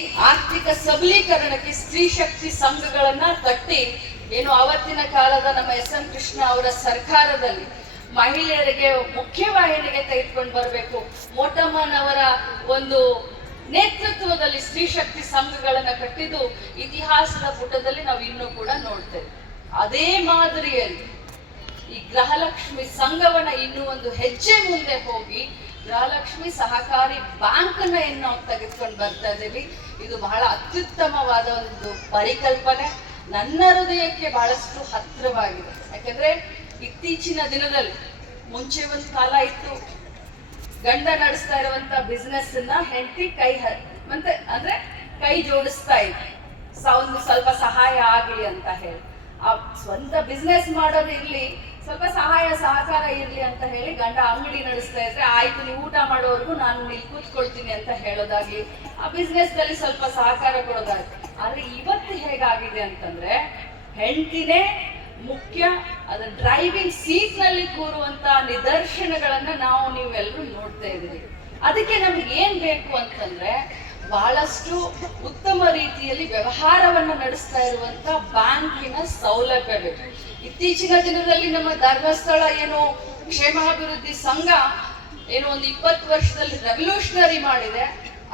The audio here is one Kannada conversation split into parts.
ಆರ್ಥಿಕ ಸಬಲೀಕರಣಕ್ಕೆ ಸ್ತ್ರೀ ಶಕ್ತಿ ಸಂಘಗಳನ್ನ ಕಟ್ಟಿ, ಏನು ಅವತ್ತಿನ ಕಾಲದ ನಮ್ಮ ಎಸ್ ಎಂ ಕೃಷ್ಣ ಅವರ ಸರ್ಕಾರದಲ್ಲಿ ಮಹಿಳೆಯರಿಗೆ ಮುಖ್ಯವಾಹಿನಿಗೆ ತೆಗೆದುಕೊಂಡು ಬರಬೇಕು. ಮೋಟಮ್ಮನವರ ಒಂದು ನೇತೃತ್ವದಲ್ಲಿ ಸ್ತ್ರೀ ಶಕ್ತಿ ಸಂಘಗಳನ್ನ ಕಟ್ಟಿದ್ದು, ಇತಿಹಾಸದ ಪುಟದಲ್ಲಿ ನಾವು ಇನ್ನೂ ಕೂಡ ನೋಡ್ತೇವೆ. ಅದೇ ಮಾದರಿಯಲ್ಲಿ ಈ ಗೃಹಲಕ್ಷ್ಮಿ ಸಂಘವನ್ನ ಇನ್ನೂ ಒಂದು ಹೆಜ್ಜೆ ಮುಂದೆ ಹೋಗಿ, ಗೃಹಲಕ್ಷ್ಮಿ ಸಹಕಾರಿ ಬ್ಯಾಂಕ್ ಏನು ನಾವು ತೆಗೆದುಕೊಂಡು ಬರ್ತಾ ಇದ್ದೀವಿ. ಇದು ಬಹಳ ಅತ್ಯುತ್ತಮವಾದ ಒಂದು ಪರಿಕಲ್ಪನೆ. ನನ್ನ ಹೃದಯಕ್ಕೆ ಬಹಳಷ್ಟು ಹತ್ತಿರವಾಗಿದೆ. ಯಾಕಂದ್ರೆ ಇತ್ತೀಚಿನ ದಿನದಲ್ಲಿ ಮುಂಚೆ ಒಂದು ಕಾಲ ಇತ್ತು. ಗಂಡ ನಡೆಸ್ತಾ ಇರುವಂತ ಬಿಸ್ನೆಸ್ ಅನ್ನ ಹೆಂಡತಿ ಕೈ ಮತ್ತೆ ಅಂದ್ರೆ ಕೈ ಜೋಡಿಸ್ತಾ ಇದ್ವಿ ಒಂದು ಸ್ವಲ್ಪ ಸಹಾಯ ಆಗ್ಲಿ ಅಂತ ಹೇಳಿ. ಆ ಸ್ವಂತ ಬಿಸ್ನೆಸ್ ಮಾಡೋದು ಇರ್ಲಿ, ಸ್ವಲ್ಪ ಸಹಾಯ ಸಹಕಾರ ಇರ್ಲಿ ಅಂತ ಹೇಳಿ ಗಂಡ ಅಂಗಡಿ ನಡೆಸ್ತಾ ಇದ್ರೆ, ಆಯ್ತು, ನೀವು ಊಟ ಮಾಡೋವರೆಗೂ ನಾನು ಇಲ್ಲಿ ಕೂತ್ಕೊಳ್ತೀನಿ ಅಂತ ಹೇಳೋದಾಗ್ಲಿ, ಆ ಬಿಸ್ನೆಸ್ನಲ್ಲಿ ಸ್ವಲ್ಪ ಸಹಕಾರ ಕೊಡೋದಾಗ್ಲಿ, ಆದ್ರೆ ಇವತ್ತು ಹೇಗಾಗಿದೆ ಅಂತಂದ್ರೆ, ಹೆಂಡತಿನೇ ಮುಖ್ಯ, ಅದ ಡ್ರೈವಿಂಗ್ ಸೀಟ್ನಲ್ಲಿ ಕೂರುವಂತ ನಿದರ್ಶನಗಳನ್ನ ನಾವು ನೀವೆಲ್ಲರೂ ನೋಡ್ತಾ ಇದ್ದೀವಿ ಅದಕ್ಕೆ ನಮ್ಗೆ ಏನ್ ಬೇಕು ಅಂತಂದ್ರೆ, ಬಹಳಷ್ಟು ಉತ್ತಮ ರೀತಿಯಲ್ಲಿ ವ್ಯವಹಾರವನ್ನು ನಡೆಸ್ತಾ ಇರುವಂತ ಬ್ಯಾಂಕಿನ ಸೌಲಭ್ಯ ಬೇಕು ಇತ್ತೀಚಿನ ದಿನದಲ್ಲಿ ನಮ್ಮ ಧರ್ಮಸ್ಥಳ ಏನು ಕ್ಷೇಮಾಭಿವೃದ್ಧಿ ಸಂಘ ಏನು ಒಂದು ಇಪ್ಪತ್ತು ವರ್ಷದಲ್ಲಿ ರೆವಲ್ಯೂಷನರಿ ಮಾಡಿದೆ,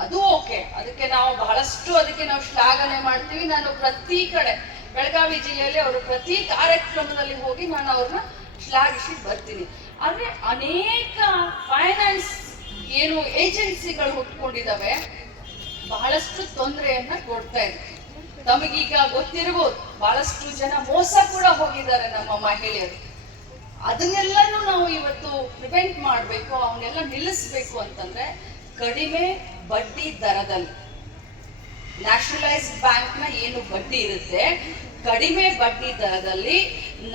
ಅದು ಓಕೆ. ಅದಕ್ಕೆ ನಾವು ಬಹಳಷ್ಟು ಅದಕ್ಕೆ ನಾವು ಶ್ಲಾಘನೆ ಮಾಡ್ತೀವಿ. ನಾನು ಪ್ರತಿ ಕಡೆ ಬೆಳಗಾವಿ ಜಿಲ್ಲೆಯಲ್ಲಿ ಅವರು ಪ್ರತಿ ಕಾರ್ಯಕ್ರಮದಲ್ಲಿ ಹೋಗಿ ನಾನು ಅವ್ರನ್ನ ಶ್ಲಾಘಿಸಿ ಬರ್ತೀನಿ. ಆದ್ರೆ ಅನೇಕ ಫೈನಾನ್ಸ್ ಏನು ಏಜೆನ್ಸಿಗಳು ಹುಟ್ಕೊಂಡಿದ್ದಾವೆ, ಬಹಳಷ್ಟು ತೊಂದರೆಯನ್ನ ಕೊಡ್ತಾ ಇದೆ. ತಮಗೀಗ ಗೊತ್ತಿರಬಹುದು ಬಹಳಷ್ಟು ಜನ ಮೋಸ ಕೂಡ ಹೋಗಿದ್ದಾರೆ ನಮ್ಮ ಮಹಿಳೆಯರು. ಇವತ್ತು ಪ್ರಿವೆಂಟ್ ಮಾಡಬೇಕು ಅವನ್ನೆಲ್ಲ ನಿಲ್ಲಿಸಬೇಕು ಅಂತಂದ್ರೆ ಕಡಿಮೆ ಬಡ್ಡಿ ದರದಲ್ಲಿ. ನ್ಯಾಷನಲೈಸ್ಡ್ ಬ್ಯಾಂಕ್ನ ಏನು ಬಡ್ಡಿ ಇರುತ್ತೆ, ಕಡಿಮೆ ಬಡ್ಡಿ ದರದಲ್ಲಿ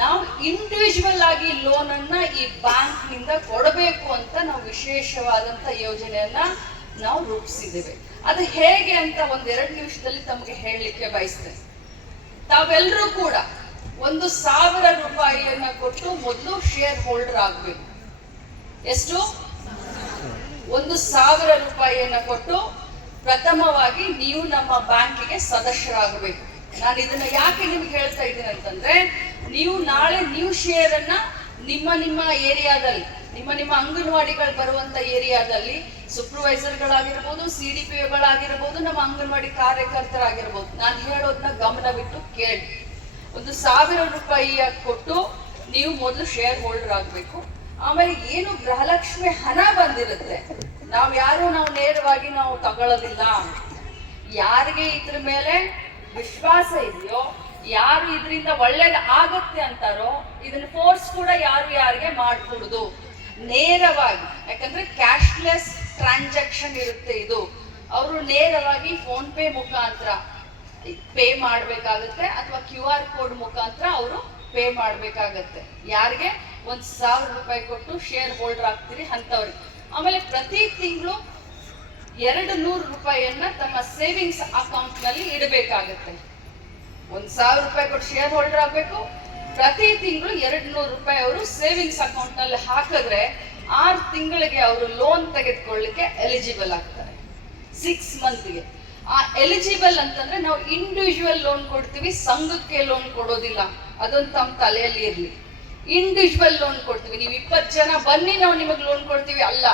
ನಾವು ಇಂಡಿವಿಜುವಲ್ ಆಗಿ ಲೋನ್ ಅನ್ನ ಈ ಬ್ಯಾಂಕ್ನಿಂದ ಕೊಡಬೇಕು ಅಂತ ನಾವು ವಿಶೇಷವಾದಂತ ಯೋಜನೆಯನ್ನ ನಾವು ರೂಪಿಸಿದ್ದೇವೆ. ಅದು ಹೇಗೆ ಅಂತ ಒಂದೆರಡು ನಿಮಿಷದಲ್ಲಿ ತಮಗೆ ಹೇಳಲಿಕ್ಕೆ ಬಯಸ್ತೇನೆ. ತಾವೆಲ್ಲರೂ ಕೂಡ ಒಂದು ಸಾವಿರ ರೂಪಾಯಿಯನ್ನ ಕೊಟ್ಟು ಮೊದಲು ಶೇರ್ ಹೋಲ್ಡರ್ ಆಗ್ಬೇಕು. ಎಷ್ಟು? ಒಂದು ಸಾವಿರ ರೂಪಾಯಿಯನ್ನ ಕೊಟ್ಟು ಪ್ರಥಮವಾಗಿ ನೀವು ನಮ್ಮ ಬ್ಯಾಂಕಿಗೆ ಸದಸ್ಯರಾಗಬೇಕು. ನಾನು ಇದನ್ನ ಯಾಕೆ ನಿಮ್ಗೆ ಹೇಳ್ತಾ ಇದ್ದೀನಿ ಅಂತಂದ್ರೆ, ನೀವು ನಾಳೆ ನೀವು ಶೇರ್ ಅನ್ನ ನಿಮ್ಮ ನಿಮ್ಮ ಏರಿಯಾದಲ್ಲಿ, ನಿಮ್ಮ ನಿಮ್ಮ ಅಂಗನವಾಡಿಗಳು ಬರುವಂತ ಏರಿಯಾದಲ್ಲಿ ಸೂಪರ್ವೈಸರ್ಗಳಾಗಿರ್ಬೋದು ಸಿ ಡಿ ಪಿ ಗಳಾಗಿರ್ಬೋದು ನಮ್ಮ ಅಂಗನವಾಡಿ ಕಾರ್ಯಕರ್ತರಾಗಿರ್ಬೋದು, ನಾನು ಹೇಳೋದನ್ನ ಗಮನವಿಟ್ಟು ಕೇಳಿ. ಒಂದು ಸಾವಿರ ರೂಪಾಯಿಯ ಕೊಟ್ಟು ನೀವು ಮೊದಲು ಶೇರ್ ಹೋಲ್ಡರ್ ಆಗಬೇಕು. ಆಮೇಲೆ ಏನು ಗೃಹಲಕ್ಷ್ಮಿ ಹಣ ಬಂದಿರುತ್ತೆ? ನಾವು ಯಾರು, ನಾವು ನೇರವಾಗಿ ನಾವು ತಗೊಳ್ಳೋದಿಲ್ಲ. ಯಾರಿಗೆ ಇದ್ರ ಮೇಲೆ ವಿಶ್ವಾಸ ಇದೆಯೋ, ಯಾರು ಇದರಿಂದ ಒಳ್ಳೇದು ಆಗುತ್ತೆ ಅಂತಾರೋ, ಇದನ್ನ ಫೋರ್ಸ್ ಕೂಡ ಯಾರು ಯಾರಿಗೆ ಮಾಡ್ಕೊಡುದು? ನೇರವಾಗಿ, ಯಾಕಂದ್ರೆ ಕ್ಯಾಶ್ಲೆಸ್ ಟ್ರಾನ್ಸಾಕ್ಷನ್ ಇರುತ್ತೆ ಇದು. ಅವರು ನೇರವಾಗಿ ಫೋನ್ ಪೇ ಮುಖಾಂತರ ಪೇ ಮಾಡ್ಬೇಕಾಗತ್ತೆ, ಅಥವಾ ಕ್ಯೂ ಆರ್ ಕೋಡ್ ಮುಖಾಂತರ ಅವರು ಪೇ ಮಾಡ್ಬೇಕಾಗತ್ತೆ. ಯಾರಿಗೆ? ಒಂದ್ ಸಾವಿರ ರೂಪಾಯಿ ಕೊಟ್ಟು ಶೇರ್ ಹೋಲ್ಡರ್ ಆಗ್ತೀರಿ ಅಂಥವ್ರಿಗೆ ಆಮೇಲೆ ಪ್ರತಿ ತಿಂಗಳು ಎರಡು ನೂರು ರೂಪಾಯಿಯನ್ನ ತಮ್ಮ ಸೇವಿಂಗ್ಸ್ ಅಕೌಂಟ್ನಲ್ಲಿ ಇಡಬೇಕಾಗತ್ತೆ. ಒಂದ್ ಸಾವಿರ ರೂಪಾಯಿ ಕೊಟ್ಟು ಶೇರ್ ಹೋಲ್ಡರ್ ಆಗಬೇಕು ಪ್ರತಿ ತಿಂಗಳು ಎರಡು ನೂರು ರೂಪಾಯಿ ಅವರು ಸೇವಿಂಗ್ಸ್ ಅಕೌಂಟ್ನಲ್ಲಿ ಹಾಕಿದ್ರೆ ಆರು ತಿಂಗಳಿಗೆ ಅವರು ಲೋನ್ ತೆಗೆದುಕೊಳ್ಳಿಕ್ಕೆ ಎಲಿಜಿಬಲ್ ಆಗ್ತಾರೆ. ಸಿಕ್ಸ್ ಮಂತ್ಗೆ ಆ ಎಲಿಜಿಬಲ್ ಅಂತಂದ್ರೆ ನಾವು ಇಂಡಿವಿಜುವಲ್ ಲೋನ್ ಕೊಡ್ತೀವಿ, ಸಂಘಕ್ಕೆ ಲೋನ್ ಕೊಡೋದಿಲ್ಲ. ಅದೊಂದು ತಮ್ಮ ತಲೆಯಲ್ಲಿ ಇರ್ಲಿ. ಇಂಡಿವಿಜುವಲ್ ಲೋನ್ ಕೊಡ್ತೀವಿ. ನೀವು ಇಪ್ಪತ್ತು ಜನ ಬನ್ನಿ ನಾವು ನಿಮಗೆ ಲೋನ್ ಕೊಡ್ತೀವಿ. ಅಲ್ಲ,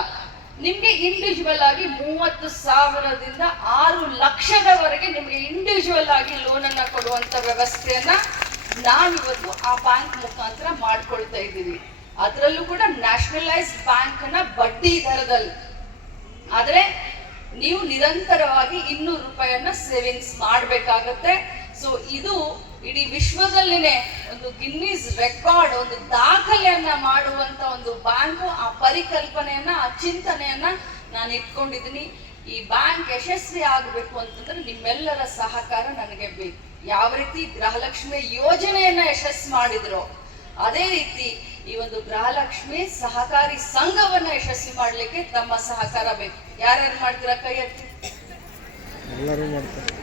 ನಿಮಗೆ ಇಂಡಿವಿಜುವಲ್ ಆಗಿ ಮೂವತ್ತು ಸಾವಿರದಿಂದ ಆರು ಲಕ್ಷದವರೆಗೆ ನಿಮಗೆ ಇಂಡಿವಿಜುವಲ್ ಆಗಿ ಲೋನ್ ಅನ್ನ ಕೊಡುವಂತ ವ್ಯವಸ್ಥೆಯನ್ನ ನಾವಿವತ್ತು ಆ ಬ್ಯಾಂಕ್ ಮುಖಾಂತರ ಮಾಡ್ಕೊಳ್ತಾ ಇದ್ದೀವಿ. ಅದರಲ್ಲೂ ಕೂಡ ನ್ಯಾಷನಲೈಸ್ ಬ್ಯಾಂಕ್ನ ಬಡ್ಡಿ ದರದಲ್ಲಿ. ಆದ್ರೆ ನೀವು ನಿರಂತರವಾಗಿ ಇನ್ನೂರು ರೂಪಾಯಿಯನ್ನ ಸೇವಿಂಗ್ಸ್ ಮಾಡಬೇಕಾಗತ್ತೆ. ಸೊ ಇದು ಇಡೀ ವಿಶ್ವದಲ್ಲಿನೇ ಒಂದು ಗಿನ್ನೀಸ್ ರೆಕಾರ್ಡ್, ಒಂದು ದಾಖಲೆಯನ್ನ ಮಾಡುವಂತ ಒಂದು ಬ್ಯಾಂಕು ಆ ಪರಿಕಲ್ಪನೆಯನ್ನ, ಆ ಚಿಂತನೆಯನ್ನ ನಾನು ಇಟ್ಕೊಂಡಿದ್ದೀನಿ. ಈ ಬ್ಯಾಂಕ್ ಯಶಸ್ವಿ ಆಗಬೇಕು ಅಂತಂದ್ರೆ ನಿಮ್ಮೆಲ್ಲರ ಸಹಕಾರ ನನಗೆ ಬೇಕು. ಯಾವ ರೀತಿ ಗೃಹಲಕ್ಷ್ಮಿ ಯೋಜನೆಯನ್ನ ಯಶಸ್ವಿ ಮಾಡಿದ್ರು, ಅದೇ ರೀತಿ ಈ ಒಂದು ಗೃಹಲಕ್ಷ್ಮಿ ಸಹಕಾರಿ ಸಂಘವನ್ನ ಯಶಸ್ವಿ ಮಾಡ್ಲಿಕ್ಕೆ ತಮ್ಮ ಸಹಕಾರ ಬೇಕು. ಯಾರ್ಯಾರು ಮಾಡ್ತೀರಾ ಕೈ ಎತ್ತಿ ಎಲ್ಲರೂ ಮಾಡ್ತಾರೆ.